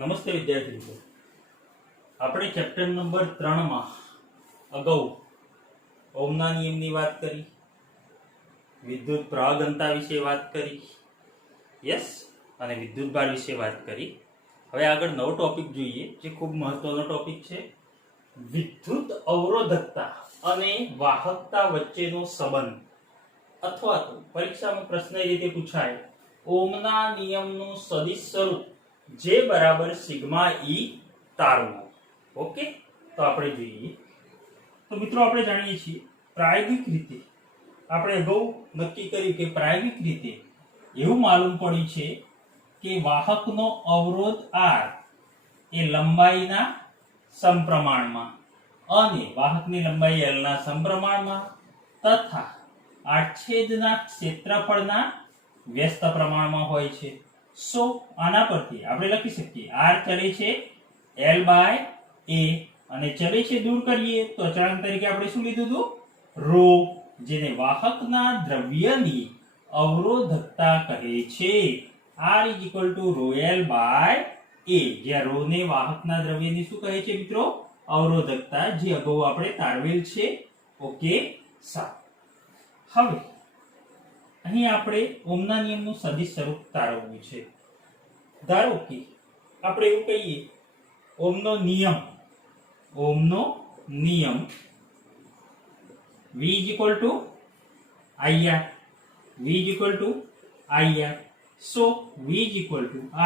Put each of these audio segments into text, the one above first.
નમસ્તે વિદ્યાર્થી મિત્રો, આપણે ચેપ્ટર નંબર 3 માં અગાઉ ઓહમના નિયમની વાત કરી, વિદ્યુત પ્રવાહ ઘનતા વિશે વાત કરી, યસ, અને વિદ્યુત ભાર વિશે વાત કરી. હવે આગળ નવો ટોપિક જોઈએ જે ખૂબ મહત્વનો ટોપિક છે, વિદ્યુત અવરોધકતા અને વાહકતા વચ્ચેનો સંબંધ. અથવા તો પરીક્ષામાં પ્રશ્ન એ રીતે પૂછાય, ઓહમના નિયમનું સદિશ સ્વરૂપ જે બરાબર સિગ્મા ઈ તારવો. ઓકે, તો આપણે જોઈએ. તો મિત્રો આપણે જાણીએ છીએ પ્રાયોગિક રીતે આપણે અગાઉ નક્કી કર્યું કે પ્રાયોગિક રીતે એવું માલુમ પડ્યું છે કે વાહકનો અવરોધ R એ લંબાઈના સમપ્રમાણમાં અને વાહકની લંબાઈ L ના સમપ્રમાણમાં તથા આડછેદના ક્ષેત્રફળના વ્યસ્ત પ્રમાણમાં હોય છે. સો આના પરથી આપણે લખી શકીએ R ચલે છે L બાય A અને ચલે છે દૂર કરીએ તો અચળાંક તરીકે આપણે શું લીધું હતું? ρ, જેને વાહકના દ્રવ્યની અવરોધકતા કહે છે. R ρL બાય A, જ્યાં ρ ને વાહકના દ્રવ્યની શું કહે છે મિત્રો? અવરોધકતા, જે અગાઉ આપણે તારવેલ છે. ઓકે, સારું. હવે અહીં આપણે ઓહમના નિયમનું સદિશ સ્વરૂપ તારવવું છે. ધારો કે આપણે એવું કહીએ, ઓહમનો નિયમ V IR. સો V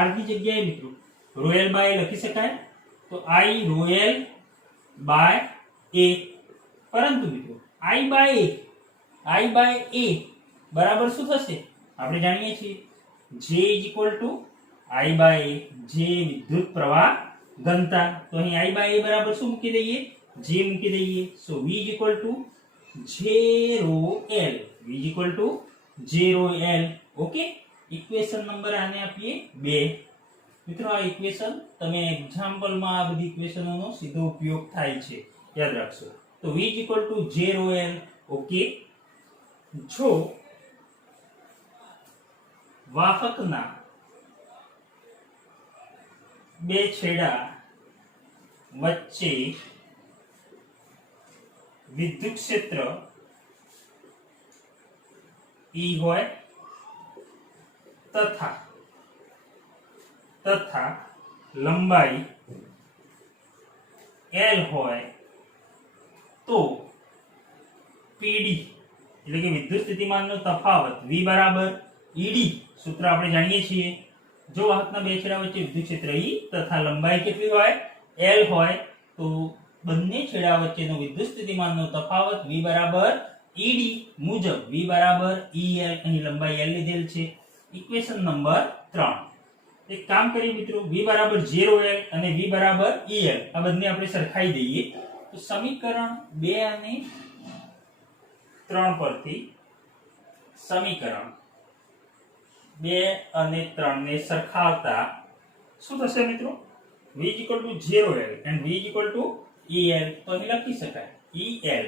R ની જગ્યાએ મિત્રો ρL બાય લખી શકાય, તો I ρL બાય A. પરંતુ મિત્રો I બાય A બરાબર શું થશે? આપણે જાણીએ છીએ J I બાય A, જે વિદ્યુત પ્રવાહ ઘનતા. તો અહીં I બાય A બરાબર શું મૂકી દઈએ? J મૂકી દઈએ. સો V J ρ L. Okay, equation number આને આપીએ 2. મિત્રો આ ઇક્વેશન તમે એક્ઝામ્પલમાં આ બધી ઇક્વેશનોનો સીધો ઉપયોગ થાય છે, યાદ રાખશો. તો V J ρ L. ઓકે, જો વાહકના બે છેડા વચ્ચે વિદ્યુત ક્ષેત્ર E હોય તથા લંબાઈ L હોય તો PD એટલે કે વિદ્યુત સ્થિતિમાનનો તફાવત V બરાબર ED. સૂત્ર આપણે જાણીએ છીએ, જો વાહકના બે છેડા વચ્ચે વિદ્યુત ક્ષેત્ર E તથા લંબાઈ કેટલી હોય? L હોય તો બંને છેડા વચ્ચેનો વિદ્યુત સ્થિતિમાનનો તફાવત V બરાબર ED મુજબ V બરાબર EL, અહીં લંબાઈ L લીધેલ છે. Equation number 3. એક કામ કરીએ મિત્રો, V બરાબર J ρ L અને V બરાબર EL આ બંને આપણે સરખાઈ દઈએ. તો સમીકરણ 2 અને 3 પરથી સમીકરણ 2 અને 3 ને સરખાવતા શું થશે મિત્રો? V J ρ L and V EL. તો અહીં લખી શકાય EL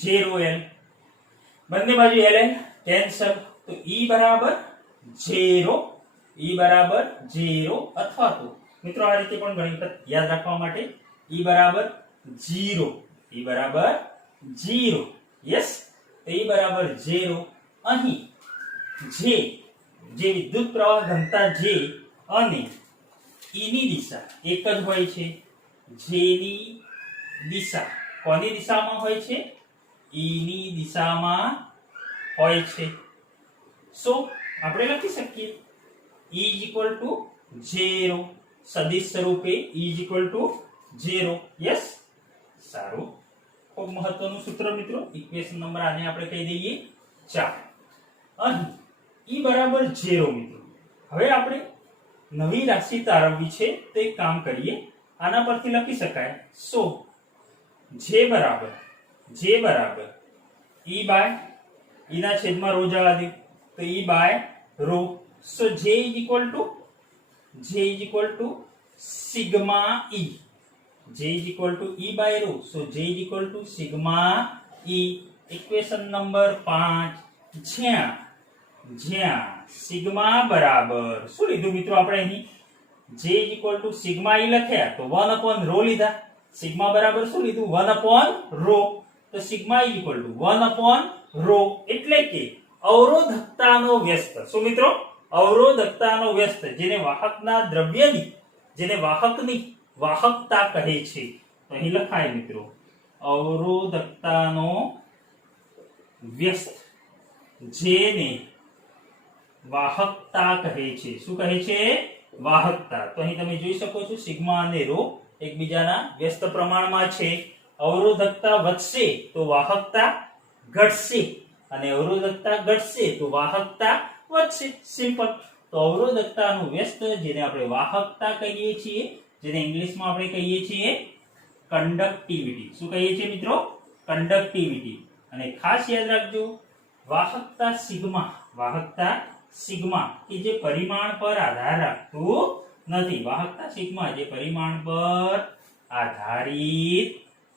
J ρ L. બંને બાજુ LN કેન્સલ, તો E બરાબર J ρ અથવા તો મિત્રો આ રીતે પણ ઘણી વખત યાદ રાખવા માટે E બરાબર 0. યસ, E બરાબર 0. અહીં જે વિદ્યુત પ્રવાહ ઘનતા J અને E ની દિશા એક જ હોય છે. J ની દિશા કોની દિશામાં હોય છે? E ની દિશામાં હોય છે. સો આપણે લખી શકીએ E J ρ, સદિશ સ્વરૂપે E 0. યસ, સારું, ખૂબ મહત્વનું સૂત્ર મિત્રો. ઇક્વેશન નંબર આને આપણે કહી દઈએ 4. અહીં E બરાબર 0 મિત્રો. હવે આપણે નવી રાશિ તારવવી છે, તો એક કામ કરીએ, આના પરથી લખી શકાય. સો J બરાબર E બાય E ના છેદમાં ρ જવા દો, તો E by ρ. So J sigma E. J E by ρ. So J sigma E. Equation number 5, જ્યાં જ્યાં સિગ્મા બરાબર શું લીધું મિત્રો આપણે અહીં જે ઇક્વલ ટુ સિગ્મા ઈ લખ્યા તો 1 upon rho લીધા. સિગ્મા બરાબર શું લીધું 1 upon rho. તો sigma equal to 1 upon rho એટલે કે અવરોધકતાનો વ્યસ્ત. શું મિત્રો? અવરોધકતાનો વ્યસ્ત, જેને વાહકના દ્રવ્યની જેને વાહકની વાહકતા કહે છે. તો અહીં લખાય મિત્રો અવરોધકતાનો વ્યસ્ત જેને વાહકતા કહે છે. શું કહે છે? વાહકતા. તો અહીં તમે જોઈ શકો છો સિગ્મા અને rho એકબીજાના વ્યસ્ત પ્રમાણમાં છે. અવરોધકતા વધશે તો વાહકતા ઘટશે અને અવરોધકતા ઘટશે તો વાહકતા વધશે. સિમ્પલ. તો અવરોધકતાનું વ્યસ્ત જેને આપણે વાહકતા કહીએ છીએ, જેને ઇંગ્લિશમાં આપણે કહીએ છીએ કંડક્ટિવિટી. શું કહીએ છીએ મિત્રો? કંડક્ટિવિટી. અને ખાસ યાદ રાખજો વાહકતા સિગ્મા કે જે પરિમાણ પર આધાર રાખતું નથી. વાહકતા સિગ્મા જે પરિમાણ પર આધારિત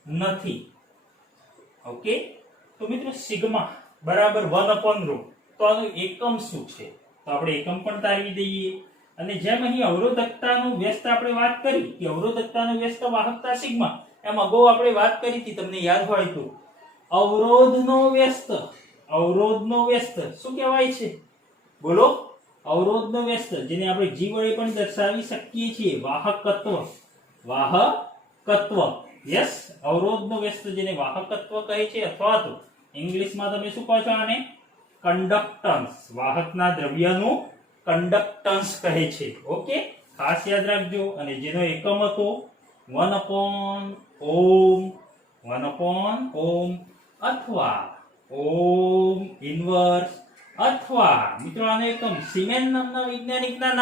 નથી. ઓકે. તો મિત્રો સિગ્મા બરાબર 1 upon rho. તો આનું એકમ શું છે? તો આપણે એકમ પણ તારવી દઈએ. અને જેમ અહીં અવરોધકતાનું વ્યસ્ત આપણે વાત કરી કે અવરોધકતાનું વ્યસ્ત વાહકતા સિગ્મા, એમ અગાઉ આપણે વાત કરી હતી તમને યાદ હોય તો અવરોધનો વ્યસ્ત શું કહેવાય છે? બોલો. અવરોધનો વ્યસ્ત જેને આપણે જી વડે પણ દર્શાવી શકીએ છીએ વાહકત્વ. યસ, અવરોધનો વ્યસ્ત જેને વાહકત્વ કહે છે અથવા તો ઇંગ્લિશમાં તમે શું કહો છો આને? કંડક્ટન્સ. વાહકના દ્રવ્યનું કંડક્ટન્સ કહે છે. ઓકે, ખાસ યાદ રાખજો. અને જેનો એકમ હતો 1 upon ઓહમ અથવા ઓહમ ઇન્વર્સ અથવા મિત્રો આનો એકમ સિમેન નામના વૈજ્ઞાનિકના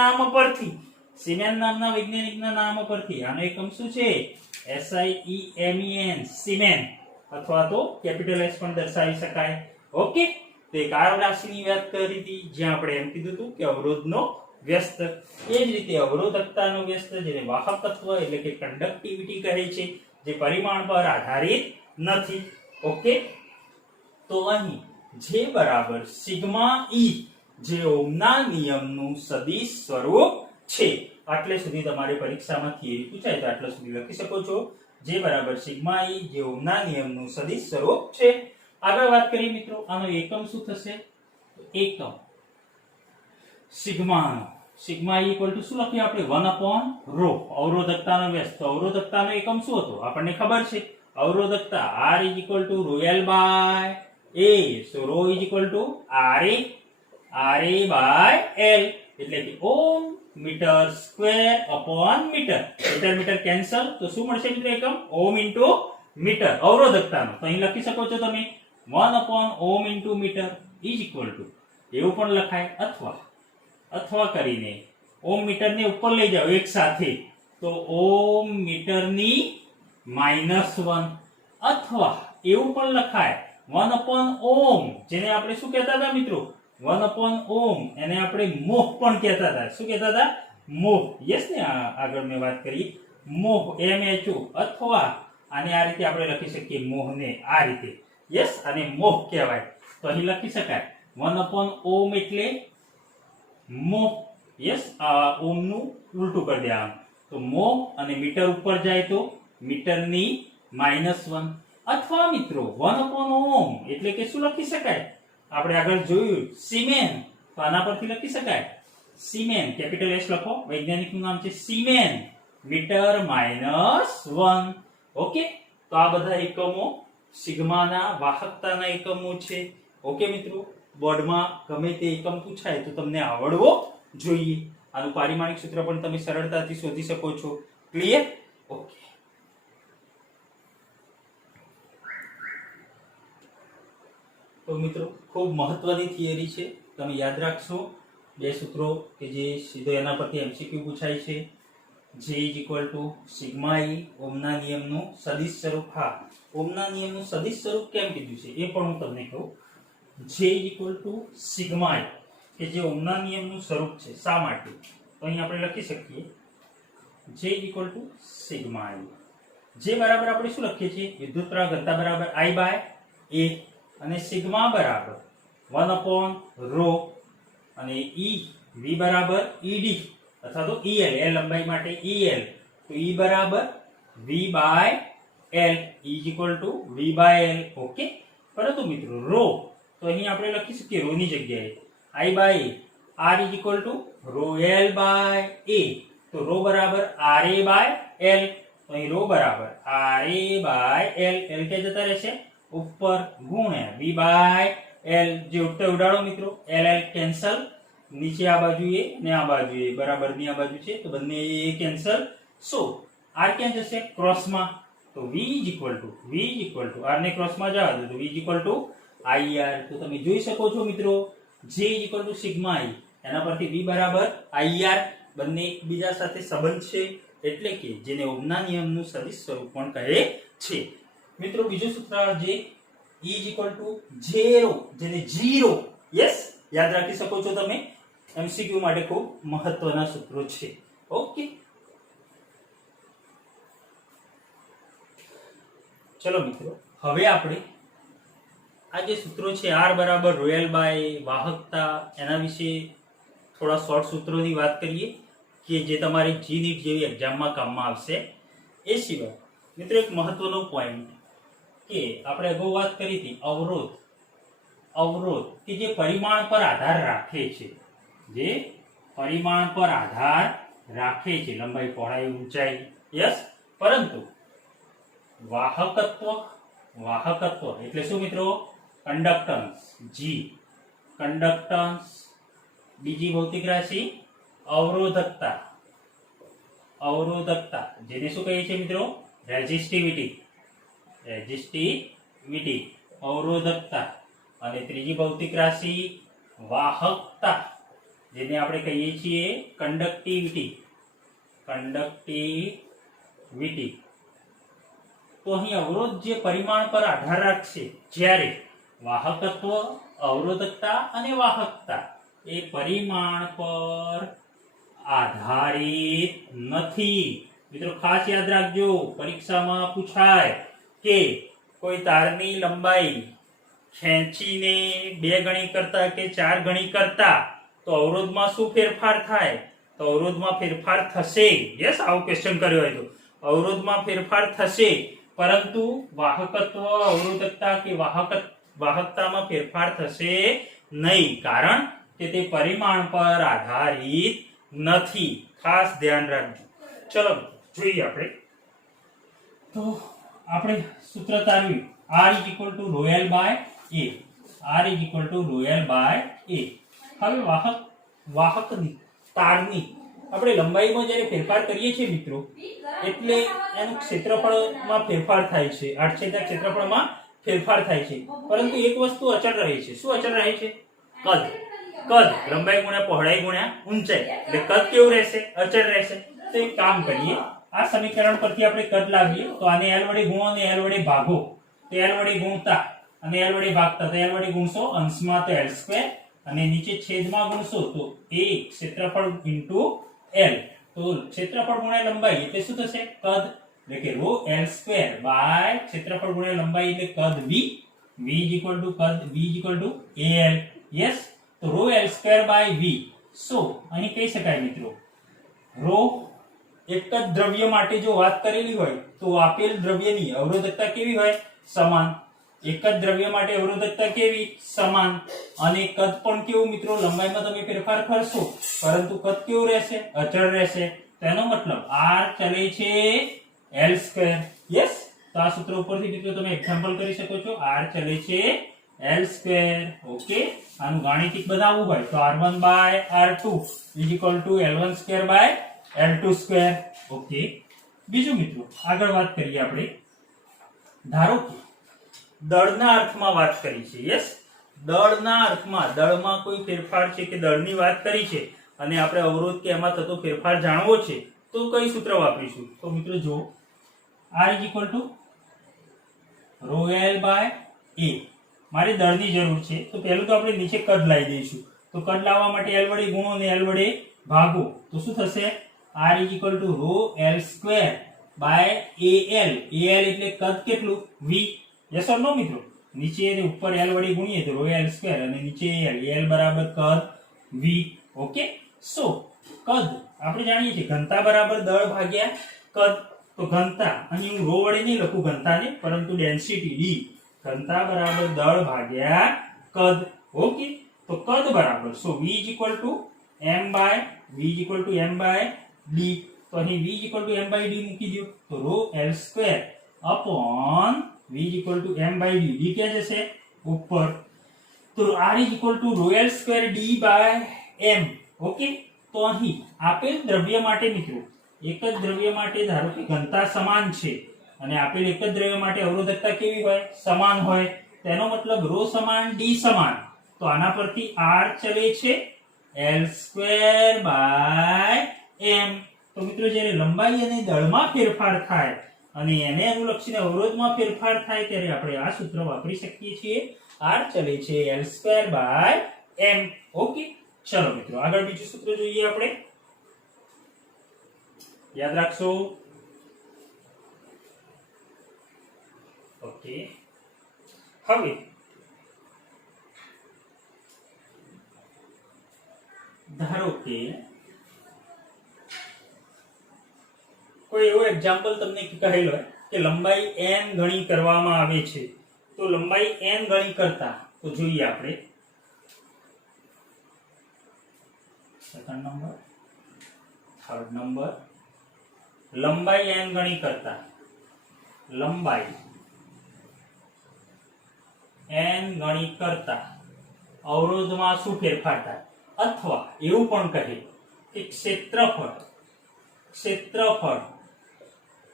નામ પરથી આનો એકમ શું છે? SIEMEN, semen. અથવા તો કેપિટલ S પણ દર્શાવી શકાય. ઓકે. તો એક આ રાશિની વાત કરી હતી જ્યાં આપણે એમ કીધું હતું કે અવરોધનો વ્યસ્ત. એ જ રીતે અવરોધકતાનો વ્યસ્ત જેને વાહકત્વ એટલે કે કંડક્ટિવિટી કહે છે, જે પરિમાણ પર આધારિત નથી. ઓકે. તો અહીં જે બરાબર સિગ્મા ઈ જે ઓહમના નિયમનું સદિશ સ્વરૂપ છે. આટલે સુધી તમારી પરીક્ષામાં થિયરી પૂછાય તો આટલે સુધી લખી શકો છો. જે બરાબર સિગ્મા ઈ જે ઓહમના નિયમનું સદિશ સ્વરૂપ છે. આગળ વાત કરીએ મિત્રો આનો એકમ શું થશે? એકમ સિગ્મા ઈ ઇક્વલ ટુ શું લખીએ આપણે? 1 upon rho. અવરોધકતાનો વ્યસ્ત. તો અવરોધકતાનો એકમ શું હતો? આપણને ખબર છે અવરોધકતા R is equal to rho L by A. So rho is equal to RA by L એટલે કે ohm metre square upon metre cancel. તો શું મળશે મિત્રો? એકમ ઓહમ ઇન્ટુ મીટર અવરોધકતાનો. તો અહીં લખી શકો છો તમે 1 upon ohm into metre is equal to એવું પણ લખાય અથવા કરીને ઓહમ મીટરને ઉપર લઈ જાઓ એક સાથે તો ઓહમ મીટરની -1 અથવા એવું પણ લખાય 1 upon ઓહમ જેને આપણે શું કહેતા હતા મિત્રો? 1 upon ઓહમ એને આપણે મોહ પણ કહેતા હતા. શું કહેતા હતા? મોહ. યસ ને, આગળ મેં વાત કરી મોહ MHO. અથવા આને આ રીતે આપણે લખી શકીએ મોહને આ રીતે. યસ, આને મોહ કહેવાય. તો અહીં લખી શકાય 1 upon ઓહમ એટલે મોહ. યસ, ઓહમનું ઉલટું કરી દેવાનું. તો મોહ અને મીટર ઉપર જાય તો મીટરની -1 અથવા મિત્રો 1 upon ઓહમ એટલે કે શું લખી શકાય? આપણે આગળ જોયું સિમેન. તો આના પરથી લખી શકાય સિમેન. કેપિટલ S લખો. વૈજ્ઞાનિકનું નામ છે સિમેન. મીટર -1. ઓકે. તો આ બધા એકમો સિગ્માના વાહકતાના એકમો છે. ઓકે મિત્રો, બોર્ડમાં ગમે તે એકમ પૂછાય તો તમને આવડવો જોઈએ. આનું પારિમાણિક સૂત્ર પણ તમે સરળતાથી શોધી શકો છો. ક્લિયર? ઓકે. તો મિત્રો ખૂબ મહત્વની થિયરી છે. તમે યાદ રાખશો બે સૂત્રો કે જે સીધો એના પરથી MCQ પૂછાય છે. J is equal to sigma E ઓહમના નિયમનું સદિશ સ્વરૂપ. હા, ઓહમના નિયમનું સદિશ સ્વરૂપ કેમ કીધું છે એ પણ હું તમને કહું. J is equal to sigma E કે જે ઓહમના નિયમનું સ્વરૂપ છે. શા માટે? તો અહીં આપણે લખી શકીએ J is equal to sigma E. J બરાબર આપણે શું લખીએ છીએ? વિદ્યુતપ્રવાહ ઘનતા બરાબર I by A અને સિગ્મા બરાબર 1 upon rho અને v બરાબર ed અથવા તો el, l લંબાઈ માટે el, તો e બરાબર v by l, e is equal to v by l. Okay. પરંતુ મિત્રો રો, તો અહીં આપણે લખી શકીએ રો ની જગ્યાએ i by r is equal to rho l by a, તો રો બરાબર ra બાય l, તો અહીં રો બરાબર ra બાય l, l કે જતા રહેશે ઉપર ગુણ્યા v બાય l, જે ઉઠતા ઉડાડો મિત્રો, l l કેન્સલ, નીચે આ બાજુ એ ને આ બાજુ એ બરાબર ની આ બાજુ છે તો બંને એ કેન્સલ. સો r ક્યાં જશે ક્રોસમાં, તો v is equal to r ને ક્રોસમાં જવા દો તો v is equal to ir. તો તમે જોઈ શકો છો મિત્રો j is equal to sigma i, એના પરથી v બરાબર ir, બંને એકબીજા સાથે સંબંધ છે, એટલે કે જેને ઓહમના નિયમનું સદિશ સ્વરૂપ પણ કહે છે. મિત્રો બીજું સૂત્ર જે e is equal to 0, જેને 0, યસ યાદ રાખી શકો છો તમે, MCQ માટે ખૂબ મહત્વના સૂત્રો છે. ઓકે, ચલો મિત્રો હવે આપણે આ જે સૂત્રો છે r બરાબર રોયલ બાય વાહકતા, એના વિશે થોડા શોર્ટ સૂત્રોની વાત કરીએ કે જે તમારી જી નીટ જેવી એક્ઝામમાં કામમાં આવશે. એ સિવાય મિત્રો એક મહત્વનો પોઈન્ટ કે આપણે અગાઉ વાત કરી હતી અવરોધ કે જે પરિમાણ પર આધાર રાખે છે, જે પરિમાણ પર આધાર રાખે છે, લંબાઈ, પહોળાઈ, ઊંચાઈ, યસ. પરંતુ વાહકત્વ એટલે શું મિત્રો, કંડક્ટન્સ g, કંડક્ટન્સ, બીજી ભૌતિક રાશિ અવરોધકતા, જેને શું કહીએ છીએ મિત્રો, રેઝિસ્ટિવિટી, અવરોધકતા, અને ત્રીજી ભૌતિક રાશિ વાહકતા, જેને આપણે કહીએ છીએ કંડક્ટિવિટી. તો અહીં અવરોધ જે પરિમાણ પર આધાર રાખશે, જ્યારે વાહકત્વ, અવરોધકતા અને વાહકતા એ પરિમાણ પર આધારિત નથી. મિત્રો ખાસ યાદ રાખજો, પરીક્ષામાં પૂછાય કે કોઈ તારની લંબાઈ ખેંચીને 2 ગણી કરતા કે 4 ગણી કરતા તો અવરોધમાં શું ફેરફાર થાય, તો અવરોધમાં ફેરફાર થશે. યસ, આવો ક્વેશ્ચન કર્યો હોય તો અવરોધમાં ફેરફાર થશે, પરંતુ વાહકત્વ, અવરોધકતા કે વાહકતામાં ફેરફાર થશે નહીં, કારણ કે તે પરિમાણ પર આધારિત નથી. ખાસ ધ્યાન રાખજો. ચલો જોઈએ આપણે. તો આપણે સૂત્ર તારવ્યું r is equal to rho l by a, r is equal to rho l by a. હવે વાહકની તારની આપણે લંબાઈમાં જ્યારે ફેરફાર કરીએ છીએ મિત્રો, એટલે એનું ક્ષેત્રફળમાં ફેરફાર થાય છે, આડછેદના ક્ષેત્રફળમાં ફેરફાર થાય છે, પરંતુ એક વસ્તુ અચળ રહે છે. શું અચળ રહે છે? કદ. લંબાઈ ગુણ્યા પહોળાઈ ગુણ્યા ઊંચાઈ, એટલે કદ કેવું રહેશે? અચળ રહેશે. તો એક કામ કરીએ, આ સમીકરણ પરથી આપણે કદ લાવીએ તો આને l વડે ગુણો અને l વડે ભાગો, તો l વડે ગુણતા અને l વડે ભાગતા, તો l વડે ગુણશો અંશમાં તો l સ્ક્વેર, અને નીચે છેદમાં ગુણશો તો a ક્ષેત્રફળ ઇન્ટુ l, તો ક્ષેત્રફળ ગુણ્યા લંબાઈ એટલે શું થશે? કદ, એટલે કે રો l સ્ક્વેર બાય ક્ષેત્રફળ ગુણ્યા લંબાઈ એટલે કદ v, v is equal to કદ v is equal to al. Yes, તો rho l square by v. So અહીં કહી શકાય મિત્રો, રો એક જ દ્રવ્ય માટે જો વાત કરેલી હોય તો આપેલ દ્રવ્યની અવરોધકતા કેવી હોય? સમાન. એક જ દ્રવ્ય માટે અવરોધકતા કેવી? સમાન. અને કદ પણ કેવું મિત્રો? લંબાઈમાં તમે ફેરફાર કરશો પરંતુ કદ કેવું રહેશે? અચળ રહેશે. તેનો મતલબ r ચલે છે l સ્ક્વેર. યસ, તો આ સૂત્ર ઉપરથી મિત્રો તમે એક્ઝામ્પલ કરી શકો છો, r ચલે છે l સ્ક્વેર. ઓકે, આનું ગાણિતિક બનાવવું હોય તો r1 by r2 is equal to l1 square by l2 square. Okay, બીજું મિત્રો આગળ વાત કરીએ આપણે. ધારો કે દળના અર્થમાં વાત કરી છે. યસ, દળના અર્થમાં, દળમાં કોઈ ફેરફાર છે કે દળની વાત કરી છે અને આપણે અવરોધ કે એમાં થતો ફેરફાર જાણવો છે, તો કઈ સૂત્ર વાપરીશું? તો મિત્રો જો r is equal to rho l by a, મારે દળની જરૂર છે, તો પહેલું તો આપણે નીચે કદ લાવી દઈશું. તો કદ લાવવા માટે l વડે ગુણો અને l વડે ભાગો, તો શું થશે? r is equal to rho l square by al. al એટલે કદ કેટલું? v. યસ ઓર નો મિત્રો? નીચે અને ઉપર l વડે ગુણીએ તો rho l square અને નીચે al, al બરાબર કદ વી. ઓકે, સો કદ આપણે જાણીએ છીએ ઘનતા બરાબર દળ ભાગ્યા કદ. તો ઘનતા અહીં હું રો વડે નહીં લખું ઘનતાને, પરંતુ ડેન્સિટી ડી. ઘનતા બરાબર દળ ભાગ્યા કદ. ઓકે, તો કદ બરાબર સો v m by d. તો અહીં v m by d મૂકી દો તો rho l square upon v m by d. d ક્યાં જશે? ઉપર. તો r rho l square d by m. Okay, તો અહીં આપેલ દ્રવ્ય માટે મિત્રો એક જ દ્રવ્ય માટે ધારો કે ઘનતા સમાન છે અને આપેલ એક જ દ્રવ્ય માટે અવરોધકતા કેવી હોય? સમાન હોય. તેનો મતલબ રો સમાન ડી સમાન. તો આના પરથી r ચલે છે l સ્ક્વેર બાય m. તો મિત્રો જ્યારે લંબાઈ અને દળમાં ફેરફાર થાય અને એને અનુલક્ષીને અવરોધમાં ફેરફાર થાય ત્યારે આપણે આ સૂત્ર વાપરી શકીએ છીએ. r ચલે છે l square by m. Okay, ચલો મિત્રો આગળ બીજું સૂત્ર જોઈએ આપણે. યાદ રાખશો. ઓકે, હવે ધારો કે કોઈ એવો એક્ઝામ્પલ તમને કહેલો કે લંબાઈ n ગણી કરવામાં આવે છે. તો લંબાઈ n ગણી કરતા તો જોઈએ આપણે સેકન્ડ નંબર, થર્ડ નંબર. લંબાઈ n ગણી કરતા લંબાઈ n ગણી કરતા અવરોધમાં શું ફેરફાર થાય? અથવા એવું પણ કહે કે ક્ષેત્રફળ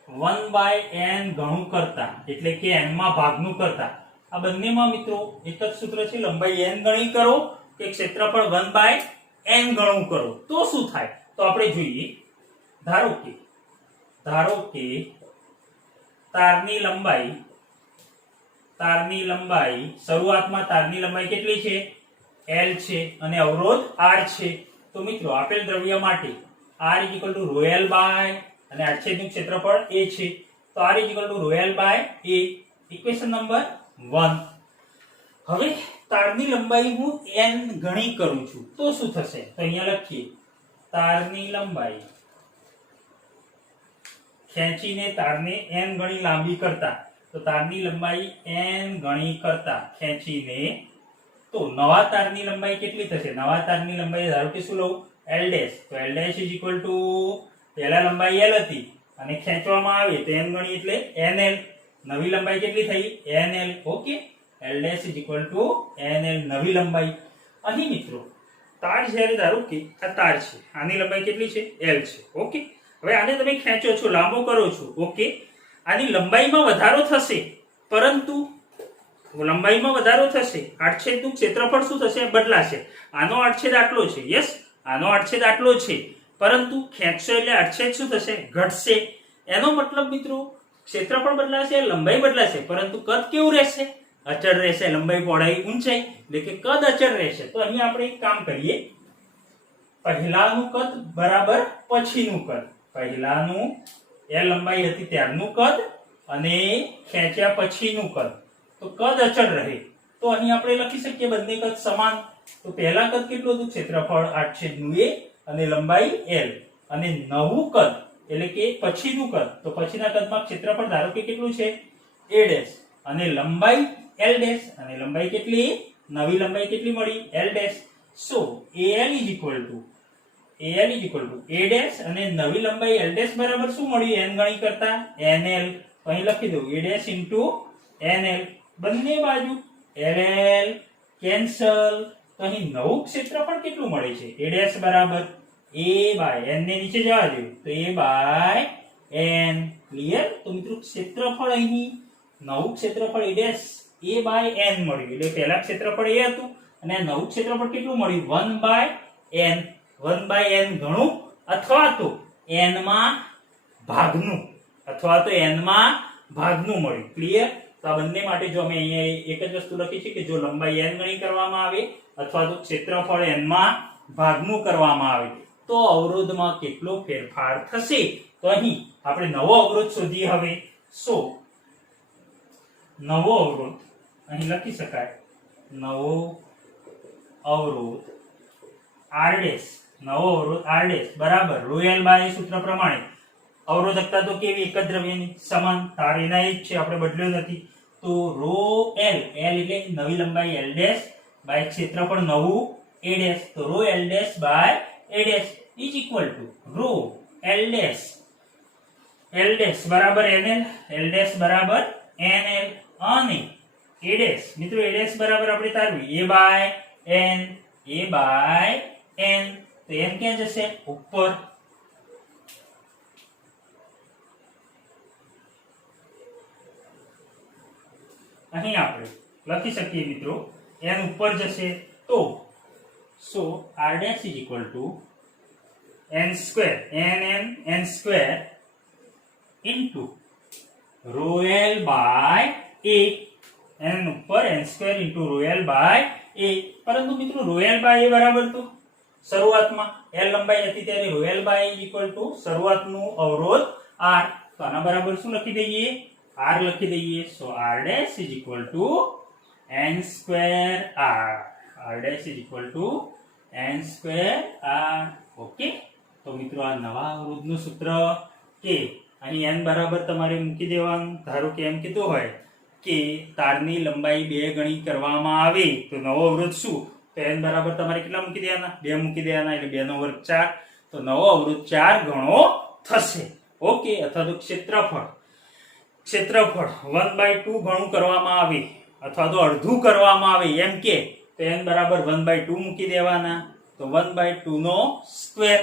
1/n ગણું કરતા એટલે કે n માં ભાગનું કરતા. આ બંનેમાં મિત્રો એક જ સૂત્ર છે. લંબાઈ n ગણી કરો કે ક્ષેત્રફળ 1/n ગણું કરો તો શું થાય? તો આપણે જોઈએ. ધારો કે તારની લંબાઈ શરૂઆતમાં તારની લંબાઈ કેટલી છે? l છે અને અવરોધ r છે. તો મિત્રો આપેલ દ્રવ્ય માટે r રો l બાય અને આડછેદનું ક્ષેત્રફળ a છે. તો r rho l by a. Equation number 1. હવે તારની લંબાઈ હું n ગણી કરું છું તો શું થશે? તો અહીંયા લખીએ તારની લંબાઈ ખેંચીને તારને n ગણી લાંબી કરતા. તો તારની લંબાઈ n ગણી કરતા ખેંચીને તો નવા તારની લંબાઈ કેટલી થશે? નવા તારની લંબાઈ ધારો કે શું લઉં? l dash. તો l dash is equal two પહેલા લંબાઈ l હતી અને ખેંચવામાં આવે તો n ગણી એટલે nl. નવી લંબાઈ કેટલી થઈ? nl. Okay, l dash is equal two nl નવી લંબાઈ. અહીં મિત્રો તાર જ્યારે ધારો કે આ તાર છે, આની લંબાઈ કેટલી છે? l છે. ઓકે, હવે આને તમે ખેંચો છો, લાંબો કરો છો. ઓકે, આની લંબાઈમાં વધારો થશે, પરંતુ લંબાઈમાં વધારો થશે, આડછેદનું ક્ષેત્રફળ શું થશે? બદલાશે. આનો આડછેદ આટલો છે. યસ, આનો આડછેદ આટલો છે, પરંતુ ખેંચશો એટલે આડછેદ શું થશે? ઘટશે. એનો મતલબ મિત્રો ક્ષેત્રફળ બદલાશે, લંબાઈ બદલાશે, પરંતુ કદ કેવું રહેશે? અચળ રહેશે. લંબાઈ, પહોળાઈ, ઊંચાઈ એટલે કે કદ અચળ રહેશે. તો અહીં આપણે એક કામ કરીએ. પહેલાનું કદ બરાબર પછીનું કદ. પહેલાનું એ લંબાઈ હતી ત્યારનું કદ અને ખેંચ્યા પછીનું કદ. તો કદ અચળ રહે. તો અહીં આપણે લખી શકીએ બંને કદ સમાન. તો પહેલા કદ કેટલું હતું? ક્ષેત્રફળ 8/2 અને લંબાઈ l. અને નવું કદ એટલે કે પછીનું કદ, તો પછીના કદમાં ક્ષેત્રફળ ધારો કે કેટલું છે? a ડેશ અને લંબાઈ l ડેશ. અને લંબાઈ કેટલી? નવી લંબાઈ કેટલી મળી? l dash. So al is equal two a dash અને નવી લંબાઈ l ડેશ બરાબર શું મળ્યું? n ગણી કરતા nl. તો અહીં લખી દઉં a ડેશ ઇન્ટુ nl. બંને બાજુ ll કેન્સલ. તો અહીં નવું ક્ષેત્રફળ કેટલું મળે છે? a ડેશ બરાબર a બાય n ને નીચે જવા દો તો a બાય n. ક્લિયર? તો મિત્રો ક્ષેત્રફળ અહીં નવું ક્ષેત્રફળ a dash a by n મળ્યું. એટલે પહેલા ક્ષેત્રફળ a હતું અને નવું ક્ષેત્રફળ કેટલું મળ્યું? 1/n. 1/n ઘણું અથવા તો n માં ભાગનું મળ્યું. ક્લિયર? તો આ બંને માટે જો અમે અહીંયા એક જ વસ્તુ લખી છે કે જો લંબાઈ n ગણી કરવામાં આવે અથવા તો ક્ષેત્રફળ n માં ભાગનું કરવામાં આવે તો અવરોધમાં કેટલો ફેરફાર થશે? તો અહીં આપણે નવો અવરોધ શોધીએ. હવે સો નવો અવરોધ અહીં લખી શકાય. નવો અવરોધ આર ડેશ, નવો અવરોધ આર ડેશ બરાબર રો એલ બાય સૂત્ર પ્રમાણે અવરોધકતા તો કેવી એક જ દ્રવ્યની સમાન, તાર એના એ જ છે, આપણે બદલ્યો નથી. તો રો એલ, એલ એટલે નવી લંબાઈ એલ ડેશ બાય ક્ષેત્રફળ નવું એ ડેશ, તો rho L dash by A dash is equal to rho L dash બરાબર nl, એલ ડેશ બરાબર nl અને એ ડેશ, મિત્રો એ ડેશ બરાબર આપણે તારવી a બાય n, તો n ક્યાં જશે? ઉપર. અહીં આપણે લખી શકીએ મિત્રો n ઉપર જશે તો સો r dash is equal to n square n square into rho l by a, n ઉપર n square into rho l by a. પરંતુ મિત્રો rho l by a બરાબર તો શરૂઆતમાં l લંબાઈ હતી ત્યારે rho l by a is equal to શરૂઆતનું અવરોધ r, તો આના બરાબર શું લખી દઈએ? r લખી દઈએ. સો r dash is equal to n square r, r dash is equal to n square r. Okay, તો મિત્રો આ નવા અવરોધનું સૂત્ર કે અહીં n બરાબર તમારે મૂકી દેવાનું. ધારો કે એમ કીધું હોય કે તારની લંબાઈ 2 ગણી કરવામાં આવે તો નવો અવરોધ શું? તો n બરાબર તમારે કેટલા મૂકી દેવાના? 2 મૂકી દેવાના, એટલે 2 નો વર્ગ 4, તો નવો અવરોધ 4 ગણો થશે. ઓકે, અથવા તો ક્ષેત્રફળ 1/2 ગણું કરવામાં આવે અથવા તો અડધું કરવામાં આવે એમ કે તો n બરાબર 1/2 મૂકી દેવાના, તો 1/2 નો સ્ક્વેર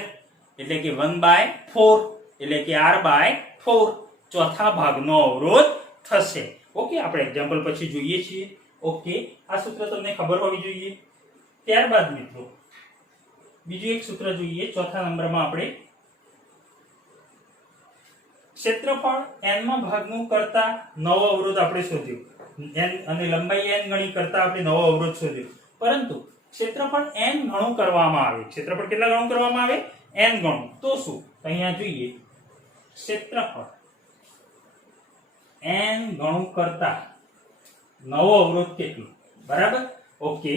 એટલે કે 1/4 એટલે કે r/4 ચોથા ભાગનો અવરોધ થશે. ઓકે, આપણે એક્ઝામ્પલ પછી જોઈએ છીએ. ઓકે, આ સૂત્ર તમને ખબર હોવી જોઈએ. ત્યારબાદ મિત્રો બીજું એક સૂત્ર જોઈએ. ચોથા નંબરમાં આપણે ક્ષેત્રફળ n માં ભાગનું કરતા નવો અવરોધ આપણે શોધ્યો, n અને લંબાઈ n ગણી કરતા આપણે નવો અવરોધ શોધ્યો. પરંતુ ક્ષેત્રફળ n ગણું કરવામાં આવે, ક્ષેત્રફળ કેટલા ગણું કરવામાં આવે? n ગણું. તો શું? અહીંયા જોઈએ ક્ષેત્રફળ n ગણું કરતા નવો અવરોધ કેટલો? બરાબર. ઓકે,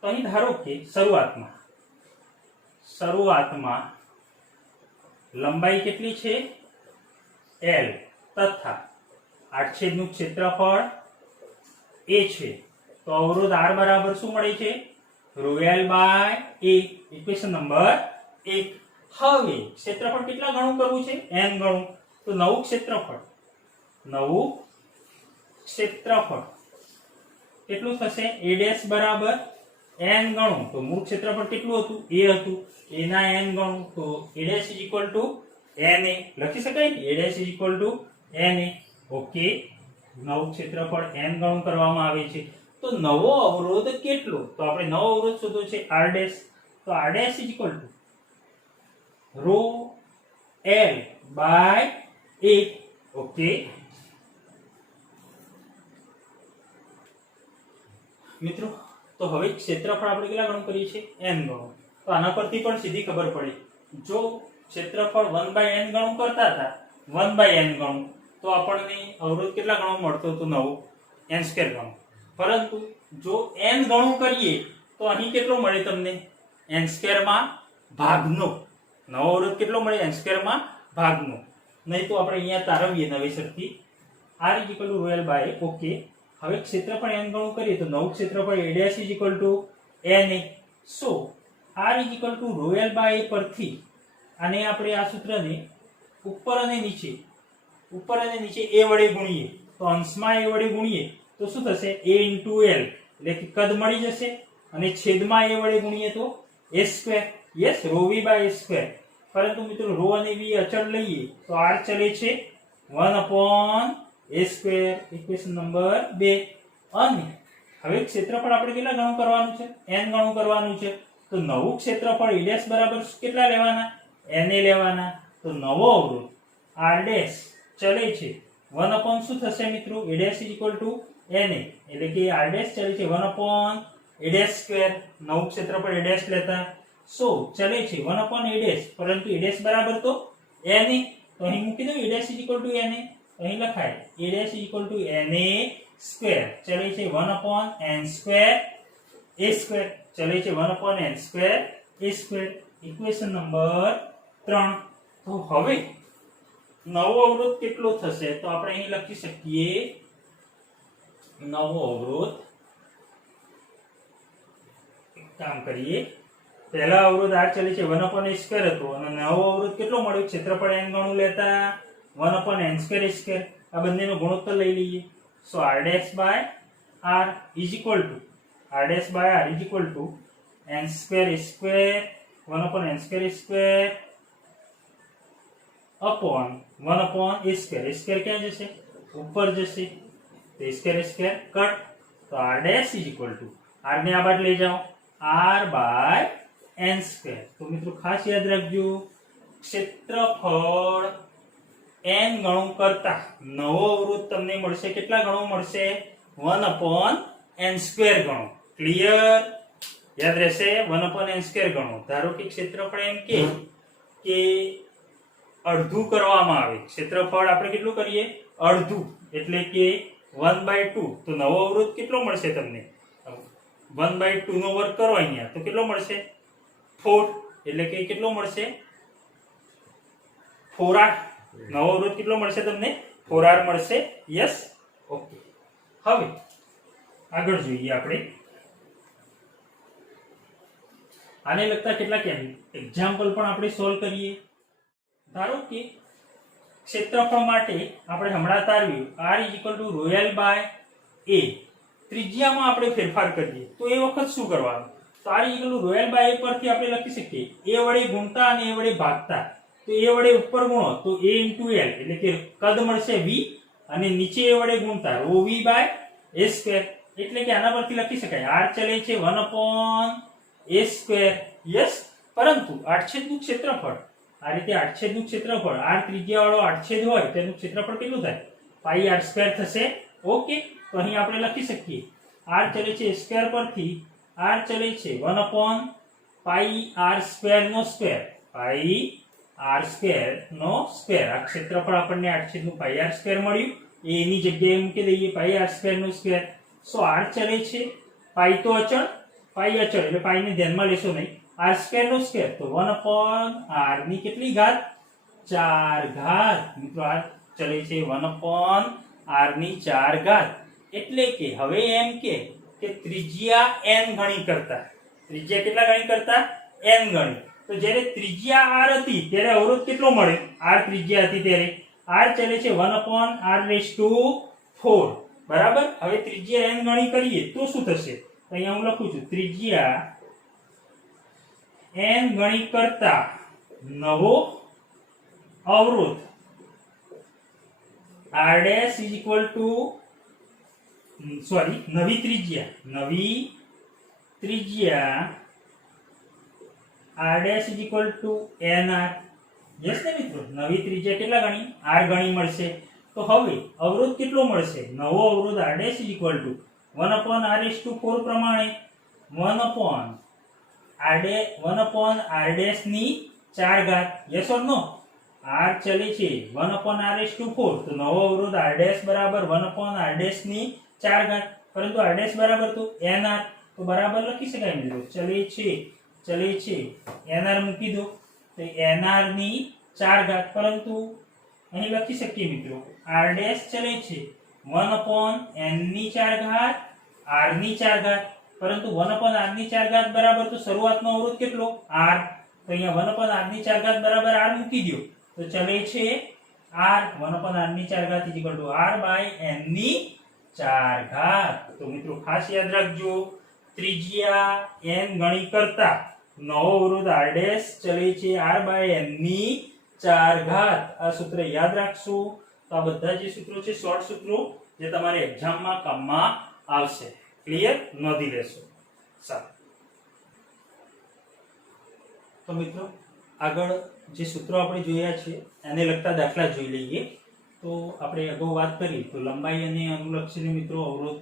તો અહીં ધારો કે શરૂઆતમાં લંબાઈ કેટલી છે? l તથા આડછેદનું ક્ષેત્રફળ a છે, તો અવરોધ r બરાબર શું મળે છે? Rho l by a. Equation number 1. હવે ક્ષેત્રફળ કેટલા ગણું કરવું છે? n ગણું. તો નવું ક્ષેત્રફળ કેટલું થશે? a ડેશ બરાબર n ગણું, તો મૂળ ક્ષેત્રફળ કેટલું હતું? a હતું, a ના n ગણું, તો a dash is equal two na લખી શકાય ને? a dash is equal to na. Okay, નવું ક્ષેત્રફળ n ગણું કરવામાં આવે છે. તો નવો અવરોધ કેટલો? તો આપણે નવો અવરોધ શોધવો છે r dash, તો r dash is equal to rho l by a. Okay મિત્રો, તો હવે ક્ષેત્રફળ આપણે કેટલા ગણું કરીએ છીએ? n ગણું. તો આના પરથી પણ સીધી ખબર પડે, જો ક્ષેત્રફળ 1/n ગણું કરતા હતા 1/n ગણું, તો આપણને અવરોધ કેટલા ગણું મળતો હતો? નવો n સ્ક્વેર ગણું. પરંતુ જો n ગણું કરીએ તો અહીં કેટલો મળે તમને? n સ્ક્વેર માં ભાગનો. નવો અવરોધ કેટલો મળે? n સ્ક્વેર માં ભાગનો. નહીં તો આપણે અહીંયા તારવીએ નવેસરથી r is equal to rho l by. Okay, હવે ક્ષેત્રફળ n ગણું કરીએ તો નવું ક્ષેત્રફળ a dash is equal to na. So r is equal to rho l by પરથી અને આપણે આ સૂત્રને ઉપર અને નીચે a વડે ગુણીએ તો અંશમાં a વડે ગુણીએ તો શું થશે? a into l એટલે કે કદ મળી જશે, અને છેદમાં a વડે ગુણીએ તો a square. Yes, rho v by a square. પરંતુ મિત્રો રો અને v અચળ લઈએ તો r ચલે છે 1/a સ્ક્વેર. Equation number 2. અને હવે ક્ષેત્રફળ આપણે કેટલા ગણું કરવાનું છે? n ગણું કરવાનું છે. તો નવું ક્ષેત્રફળ a dash બરાબર કેટલા લેવાના? na લેવાના. તો નવો અવરોધ r dash ચલે છે 1/ શું થશે મિત્રો? a dash is equal to na, એટલે કે r dash ચલે છે 1/a dash સ્ક્વેર. નવું ક્ષેત્રફળ a dash લેતા સો ચલે છે 1/a dash, પરંતુ a dash બરાબર તો na, તો અહીં મૂકી દો a dash is equal to na. અહીં લખાય a dash is equal to na square. ચલે છે 1/n સ્ક્વેર a સ્ક્વેર. ચલે છે 1/n square a square. Equation number 3. તો હવે નવો અવરોધ કેટલો થશે? તો આપણે અહીં લખી શકીએ નવો અવરોધ. એક કામ કરીએ, પહેલા અવરોધ r ચલે છે 1/a સ્ક્વેર હતો અને નવો અવરોધ કેટલો મળ્યો? ક્ષેત્રફળ n ગણું લેતા 1/n² a સ્ક્વેર. આ બંનેનો ગુણોત્તર લઈ લઈએ. સો r' by r is equal to n² a square 1/n² a square upon 1/a square. a square ક્યાં જશે? ઉપર જશે. તો a સ્ક્વેર કટ. તો r' is equal to r ને આ બાજુ લઈ જાઓ r by n². તો મિત્રો ખાસ યાદ રાખજો, ક્ષેત્રફળ n ગણું કરતા નવો અવરોધ તમને મળશે. કેટલા ગણું મળશે? 1/n² ગણું. ક્લિયર? યાદ રહેશે 1/n² ગણું. ધારો કે ક્ષેત્રફળ એમ કે અડધું કરવામાં આવે. ક્ષેત્રફળ આપણે કેટલું કરીએ? અડધું, એટલે કે 1/2. તો નવો અવરોધ કેટલો મળશે તમને? 1/2 નો વર્ગ કરો અહીંયા તો કેટલો મળશે? 4. એટલે કે કેટલો મળશે? 4r. નવો અવરોધ કેટલો મળશે તમને? 4r મળશે. Yes, okay. હવે આગળ જોઈએ આપણે આને લગતા કેટલાક એક્ઝામ્પલ પણ આપણે સોલ્વ કરીએ. ધારો કે ક્ષેત્રફળ માટે આપણે હમણાં તારવ્યું r royal by a. ત્રિજ્યામાં આપણે ફેરફાર કરીએ તો એ વખત શું કરવાનું? તો r royal by a પરથી આપણે લખી શકીએ a વડે ગુણતા અને a વડે ભાગતા. તો a વડે ઉપર ગુણો તો a * l, એટલે કે કદ મળશે v, અને નીચે a વડે ગુણતા ρv by a². એટલે કે આના પરથી લખી શકાય r ચલે છે 1/a². યસ, પરંતુ આડછેદનું ક્ષેત્રફળ આ રીતે આડછેદનું ક્ષેત્રફળ r ત્રિજ્યાવાળો આડછેદ હોય તેનું ક્ષેત્રફળ કેટલું થાય? πr² થશે. ઓકે, તો અહીં આપણે લખી શકીએ r ચલે છે a² પરથી r ચલે છે 1/πr² નો સ્ક્વેર. πr² નો સ્ક્વેર. આ ક્ષેત્રફળ આપણને આડછેદનું πr² મળ્યું. એની જગ્યાએ મૂકી દઈએ πr² નો સ્ક્વેર. સો r ચલે છે, π તો અચળ, π અચળ એટલે π ને ધ્યાનમાં લેશો નહીં. r² નો સ્ક્વેર તો 1/r ની કેટલી ઘાત? 4 ઘાત. મિત્રો r ચલે છે 1/r ની 4 ઘાત. એટલે કે હવે એમ કે ત્રિજ્યા n ગણી કરતા, ત્રિજ્યા કેટલા ગણી કરતા? n ગણી. તો જ્યારે ત્રિજ્યા r હતી ત્યારે અવરોધ કેટલો મળે? r ત્રિજ્યા હતી ત્યારે r ચલે છે 1/r⁴. બરાબર. હવે ત્રિજ્યા n ગણી કરીએ તો શું થશે? તો અહીંયા હું લખું છું ત્રિજ્યા n ગણી કરતા નવો અવરોધ r' નવી ત્રિજ્યા r' nr. યસ ને મિત્રો? નવી ત્રિજ્યા કેટલા ગણી? r ગણી મળશે. તો હવે અવરોધ કેટલો મળશે? નવો અવરોધ r' 1/r⁴ પ્રમાણે 1/r' ની 4 ઘાત. Yes or no? r ચલે છે 1/r⁴. તો નવો અવરોધ r' બરાબર 1/r' ની 4 ઘાત. પરંતુ r' બરાબર તો nr. તો બરાબર લખી શકાય મિત્રો. ચલે છે nr મૂકી દો તો nr ની 4 ઘાત. પરંતુ અહીં લખી શકીએ મિત્રો r' ચલે છે 1/n ની 4 ઘાત r ની 4 ઘાત. પરંતુ 1/r ની 4 ઘાત બરાબર તો શરૂઆતનો અવરોધ કેટલો? r. તો અહીંયા 1/r ની 4 ઘાત બરાબર r મૂકી દો તો ચલે છે r. 1/r ની 4 ઘાત r by n ની 4 ઘાત. તો મિત્રો ખાસ યાદ રાખજો, ત્રિજ્યા n ગણી કરતા નવો અવરોધ r' ચલે છે r by n ની 4 ઘાત. આ સૂત્ર યાદ રાખશો. તો આ બધા જે સૂત્રો છે શોર્ટ સૂત્રો જે તમારે એક્ઝામમાં કામમાં આવશે. ક્લિયર? નોંધી લેશો. સારું. તો મિત્રો આગળ જે સૂત્રો આપણે જોયા છે એને લગતા દાખલા જોઈ લઈએ. તો આપણે અગાઉ વાત કરી તો લંબાઈ અને અનુલક્ષીને મિત્રો અવરોધ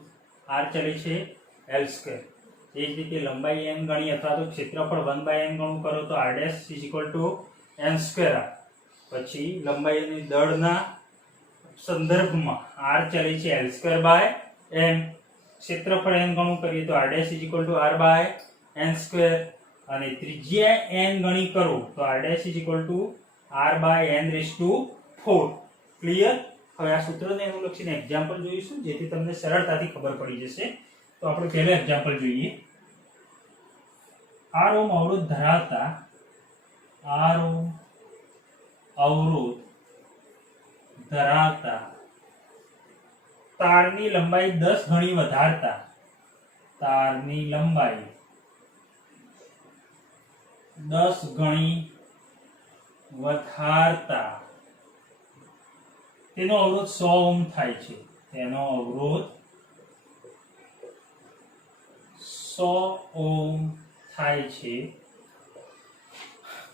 r ચલે છે l². એ જ રીતે લંબાઈ n ગણી અથવા તો ક્ષેત્રફળ 1/n ગણું કરો તો r' n²r. પછી લંબાઈ અને દળના સંદર્ભમાં r ચલે છે l²/m. ક્ષેત્રફળ n ગણું કરીએ તો r' r/n². અને ત્રિજ્યા n ગણી કરો તો r dash is equal to r by n raise to 4. Clear? હવે આ સૂત્રને અનુલક્ષીને એક્ઝામ્પલ જોઈશું જેથી તમને સરળતાથી ખબર પડી જશે. તો આપણે પહેલું એક્ઝામ્પલ જોઈએ. r ઓહ્મ અવરોધ ધરાવતા r ઓહ્મ અવરોધ ધરાવતા તારની લંબાઈ 10 ગણી વધારતા તારની લંબાઈ 10 ગણી વધારતા તેનો અવરોધ 100 ઓહ્મ થાય છે. તેનો અવરોધ 100 ઓહ્મ થાય છે.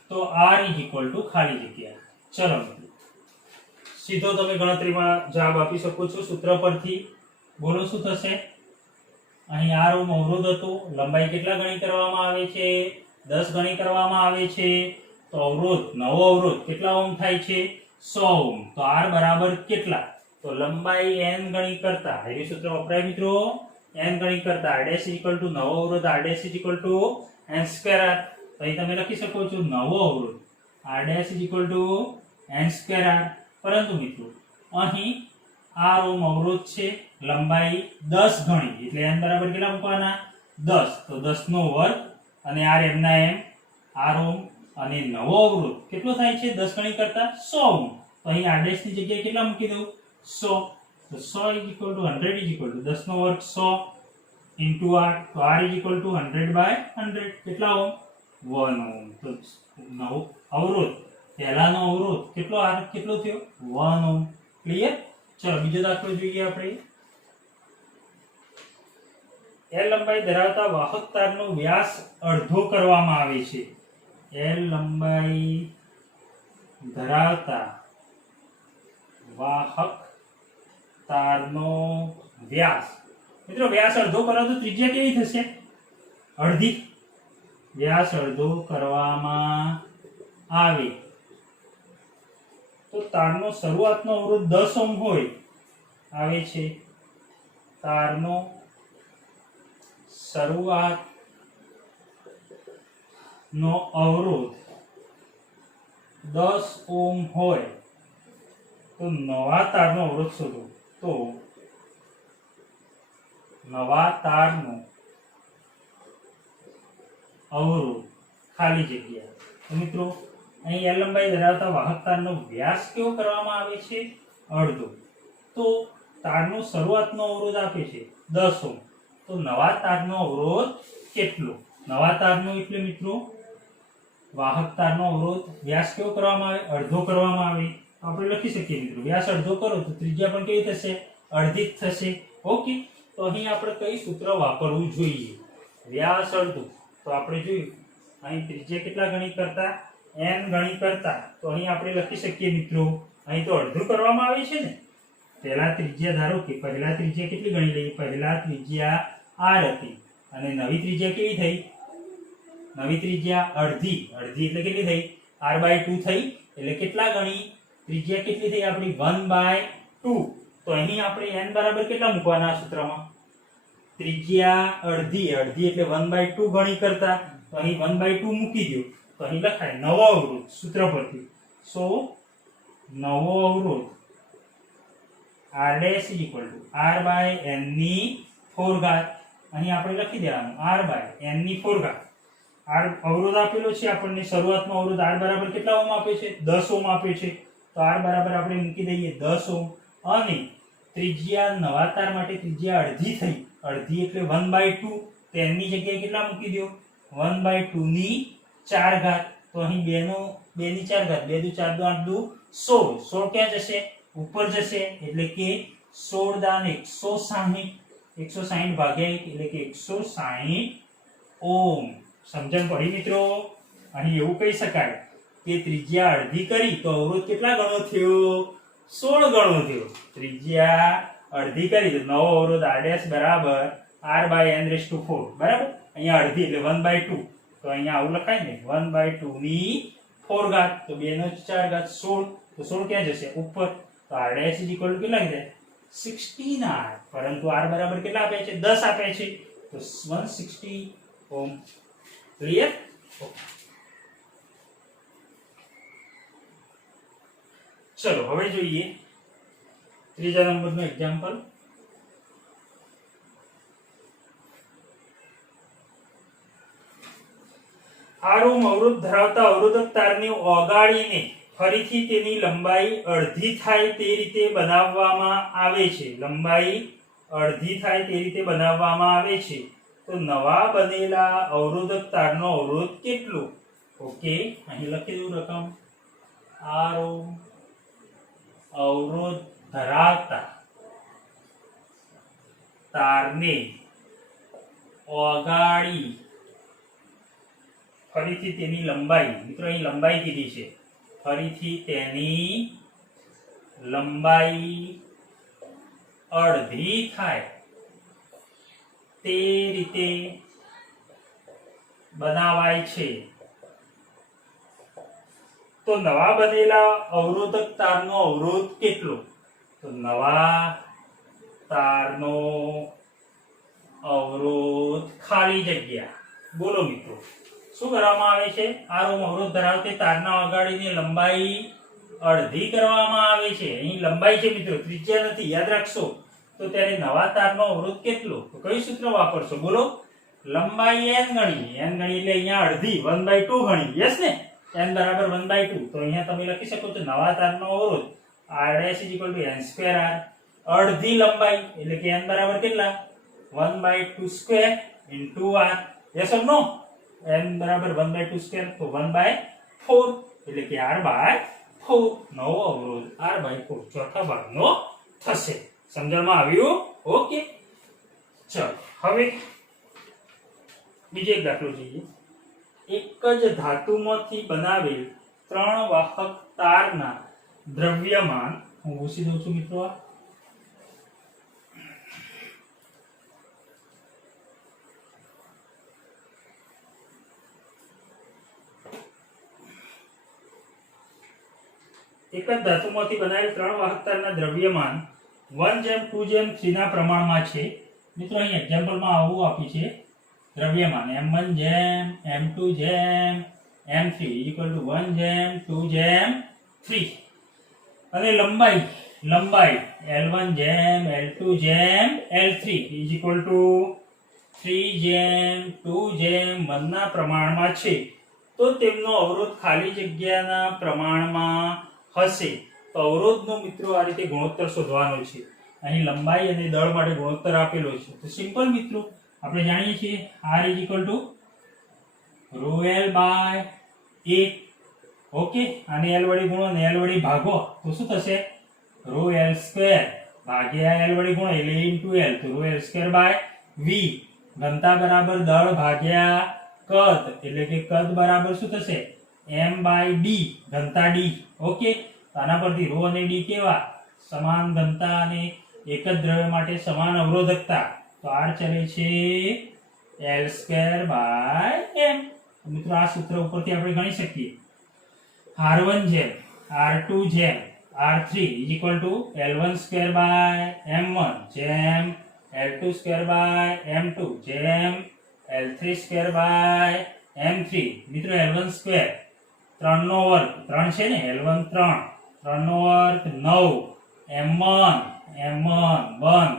તો r ઇઝ ઇક્વલ ટુ ખાલી જગ્યા. ચલો મિત્રો, સીધો તમે ગણતરીમાં જવાબ આપી શકો છો સૂત્ર પરથી. બોલો શું થશે? અહીં r ઓહ્મ અવરોધ હતો, લંબાઈ કેટલા ગણી કરવામાં આવે છે? 10 ગણી કરવામાં આવે છે. તો અવરોધ, નવો અવરોધ કેટલા ઓહ્મ થાય છે? 100 ઓહ્મ. તો r બરાબર કેટલા? તો લંબાઈ n ગણી કરતા, એ સૂત્ર વપરાય મિત્રો, n ગણી કરતા r ડેશ ઇક્વલ ટુ નવો અવરોધ r dash equal to n square r. તો અહીં તમે લખી શકો છો નવો અવરોધ r dash equal to n square r. પરંતુ મિત્રો અહીં r ઓહ્મ અવરોધ છે, લંબાઈ 10 ગણી, એટલે n બરાબર કેટલા મૂકવાના? 10. તો 10 નો વર્ગ અને r m ના m, r ઓહ્મ, અને નવો અવરોધ કેટલો થાય છે 10 ગણી કરતા? 100 ઓહ્મ. તો અહીં r ડેશ ની જગ્યાએ કેટલા મૂકી દઉં? 100. તો 100 is equal to 100 is equal to 10 નો વર્ગ 100 ઇન્ટુ r. તો r is equal to 100 by 100. કેટલા ઓહ્મ? 1 ઓહ્મ. તો નવો અવરોધ, પહેલાનો અવરોધ કેટલો r કેટલો થયો? 1 ઓહ્મ. ક્લિયર? ચલો બીજો દાખલો જોઈએ આપણે. L લંબાઈ ધરાવતા વાહક તારનો વ્યાસ અડધો કરવામાં આવે છે. L લંબાઈ ધરાવતા વાહક તારનો વ્યાસ, મિત્રો વ્યાસ અડધો કરો તો ત્રિજ્યા કેવી થશે? અડધી. વ્યાસ અડધો કરવામાં આવે તો તારનો શરૂઆતનો અવરોધ 10 ઓહ્મ હોય આવે છે. તારનો શરૂઆતનો અવરોધ 10 ઓહ્મ હોય તો નવા તારનો અવરોધ શોધો. તો નવા તારનો અવરોધ ખાલી જગ્યા. તો મિત્રો અહીં L લંબાઈ ધરાવતા વાહક તારનો વ્યાસ કેવો કરવામાં આવે છે? અડધો. તો તારનો શરૂઆતનો અવરોધ આપે છે 10 ઓહ્મ. તો નવા તારનો અવરોધ કેટલો? નવા તારનો એટલે મિત્રો વાહક તારનો અવરોધ વ્યાસ કેવો કરવામાં આવે? અડધો કરવામાં આવે. તો આપણે લખી શકીએ મિત્રો, વ્યાસ અડધો કરો તો ત્રિજ્યા પણ કેવી થશે? અડધી જ થશે. ઓકે. તો અહીં આપણે કઈ સૂત્ર વાપરવું જોઈએ? વ્યાસ અડધો. તો આપણે જોયું અહીં ત્રિજ્યા કેટલા ગણી કરતા? n ગણી કરતા. તો અહીં આપણે લખી શકીએ મિત્રો, અહીં તો અડધું કરવામાં આવે છે ને. પહેલા ત્રિજ્યા ધારો કે પહેલા ત્રિજ્યા કેટલી ગણી લઈએ? પહેલા ત્રિજ્યા r હતી અને નવી ત્રિજ્યા કેવી થઈ? નવી ત્રિજ્યા અડધી. અડધી એટલે કેટલી થઈ? r બાય 2 થઈ. એટલે કેટલા ગણી? ત્રિજ્યા કેટલી થઈ આપણી? 1 બાય 2. તો અહીં આપણે n બરાબર કેટલા મૂકવાના સૂત્રમાં? ત્રિજ્યા અડધી, અડધી એટલે 1 બાય 2 ગણી કરતા. તો અહીં 1 બાય 2 મૂકી દો તો અહીં લખાય નવો અવરોધ સૂત્ર પરથી. સો નવો અવરોધ r dash is equal to r by n ની 4 ઘાત. અહીં આપણે લખી દેવાનું r બાય n ની 4 ઘાત. r અવરોધ આપેલો છે આપણને, શરૂઆતનો અવરોધ r બરાબર કેટલા ઓહ્મ આપે છે? 10 ઓહ્મ આપે છે. તો r બરાબર આપણે મૂકી દઈએ 10 ઓહ્મ. અને ત્રિજ્યા નવા તાર માટે ત્રિજ્યા અડધી થઈ. અડધી એટલે 1 બાય 2. તો n ની જગ્યાએ કેટલા મૂકી દો? 1 બાય 2 ની 4 ઘાત. તો અહીં 2 ની 4 ઘાત, 2 દુ 4 દુ 8 દુ 16. 16 ક્યાં જશે? ઉપર જશે. એટલે કે 16 દાન 160. 160 ભાગ્યા 1 એટલે કે 160 ઓહ્મ. સમજણ પડી મિત્રો? અહીં એવું કહી શકાય કે ત્રિજ્યા અડધી કરી તો અવરોધ કેટલા ગણો થયો? 16 ગણો થયો. ત્રિજ્યા અડધી કરી તો નવો અવરોધ r ડેશ બરાબર r by n raise to 4. બરાબર? અહીંયા અડધી એટલે 1 બાય 2. તો અહીંયા આવું લખાય ને 1 બાય 2 ની 4 ઘાત. તો 2 નો 4 ઘાત 16. તો 16 ક્યાં જશે? ઉપર. તો r dash is equal two કેટલા કીધા? 16r. પરંતુ r બરાબર કેટલા આપ્યા છે? 10 આપ્યા છે. તો 160 ઓહ્મ. ક્લિયર? ચલો હવે જોઈએ ત્રીજા નંબરનું એક્ઝામ્પલ. આ રૂમ અવરોધ ધરાવતા અવરોધક તારને ઓગાળીને ફરીથી તેની લંબાઈ અડધી થાય તે રીતે બનાવવામાં આવે છે. લંબાઈ અડધી થાય તે રીતે બનાવવામાં આવે છે. તો નવા બનેલા અવરોધક તારનો અવરોધ કેટલો? ઓકે, અહીં લખી દઉં રકમ. આ રૂમ અવરોધ ધરાવતા તારને ઓગાળી ફરીથી તેની લંબાઈ, મિત્રો અહીં લંબાઈ કીધી છે, ફરીથી તેની લંબાઈ અડધી થાય તે રીતે બનાવાય છે. તો નવા બનેલા અવરોધક તારનો અવરોધ કેટલો? તો નવા તારનો અવરોધ ખાલી જગ્યા. બોલો મિત્રો, શું કરવામાં આવે છે? આ રૂમ અવરોધ ધરાવતી તારના ઓગાળીને લંબાઈ અડધી કરવામાં આવે છે. અહીં લંબાઈ છે મિત્રો, ત્રિજ્યા નથી, યાદ રાખશો. તો ત્યારે નવા તારનો અવરોધ કેટલો? તો કયું સૂત્ર વાપરશો? બોલો. લંબાઈ n ગણી, n ગણી એટલે અહીંયા અડધી 1/2 ગણી. યસ ને? n બરાબર 1/2. તો અહીંયા તમે લખી શકો છો નવા તારનો અવરોધ r' n²r. અડધી લંબાઈ એટલે કે n બરાબર કેટલા? 1/2² r. Yes or no? n બરાબર 1/2² તો 1/4 એટલે કે r/4. નવો અવરોધ r/4 ચોથા ભાગનો થશે. સમજણમાં આવ્યું? ઓકે, ચલો હવે બીજો એક દાખલો જોઈએ. એક જ ધાતુમાંથી બનાવેલ 3 વાહક તારના દ્રવ્યમાન, હું ભૂસી દઉં છું મિત્રો. એક જ ધાતુમાંથી બનાવેલ 3 વાહક તારના દ્રવ્યમાન 1:2:3 ના પ્રમાણમાં છે. મિત્રો અહીં એક્ઝામ્પલમાં આવું આપ્યું છે દ્રવ્યમાન m1:m2:m3 1:2:3 અને લંબાઈ L1:L2:L3 3:2:1 ના પ્રમાણમાં છે. તો તેમનો અવરોધ ખાલી જગ્યાના પ્રમાણમાં હશે. તો અવરોધનો મિત્રો આ રીતે ગુણોત્તર શોધવાનો છે. અહીં લંબાઈ અને દળ માટે ગુણોત્તર આપેલો છે. તો સિમ્પલ મિત્રો, આપણે જાણીએ છીએ R = ρl/a. ઓકે, આને l વડે ગુણો અને l વડે ભાગો તો શું થશે? ρl² ભાગ્યા l વડે ગુણો એટલે a * l, તો ρl²/v. ઘનતા બરાબર દળ ભાગ્યા કદ એટલે કે કદ બરાબર શું થશે? m/d, ઘનતા d. ઓકે, તો આના પરથી ρ અને d કેવા? સમાન ઘનતા અને એક જ દ્રવ્ય માટે સમાન અવરોધકતા. તો r ચલે છે l²/m. મિત્રો આ સૂત્ર ઉપરથી આપણે ગણી શકીએ. r1:r2:r3 L1²/m1 L2²/m2 L3²/m3. મિત્રો L1² 3 નો વર્ગ, 3 છે ને, L1 3, 3 નો વર્ગ 9, m1 1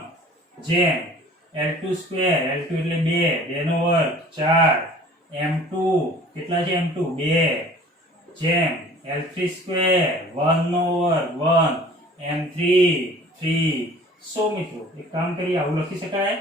જેમ L2² L2 એટલે 2 નો વર્ગ 4, m2 કેટલા છે? m2 2 જેમ L3² 1 નો વર્ગ 1, m3 3. સો મિત્રો એક કામ કરીએ, આવું લખી શકાય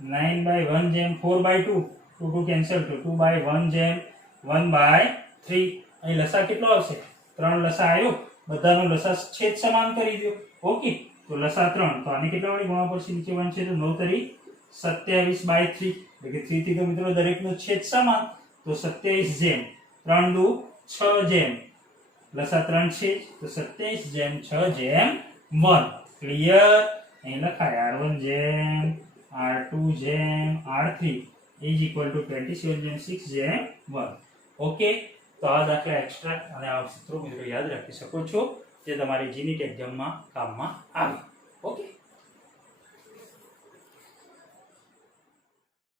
9/1/4/2, 2 કેન્સલ તો 2/1/1/3. અહીં લસા કેટલો આવશે? 3 લસા આવ્યો. બધાનો લસા છેદ સમાન કરી દો. ઓકે, તો લસા 3, તો આને કેટલા વડે ગુણવા પડશે? નીચે 1 છે તો 9 તરી 27/3 એટલે કે 3 થી તો મિત્રો દરેકનો છેદ સમાન. તો 27 જેમ 3 દુ 6 જેમ લસા 3 છે તો 27/6/1. ક્લિયર? અહીં લખાય r1:r2:r3 = 27/6/1. ઓકે, તો આ દાખલા એક્સ્ટ્રા અને આ સૂત્રો મિત્રો યાદ રાખી શકો છો, જે તમારી જીનીટ એક્ઝામમાં કામમાં આવે.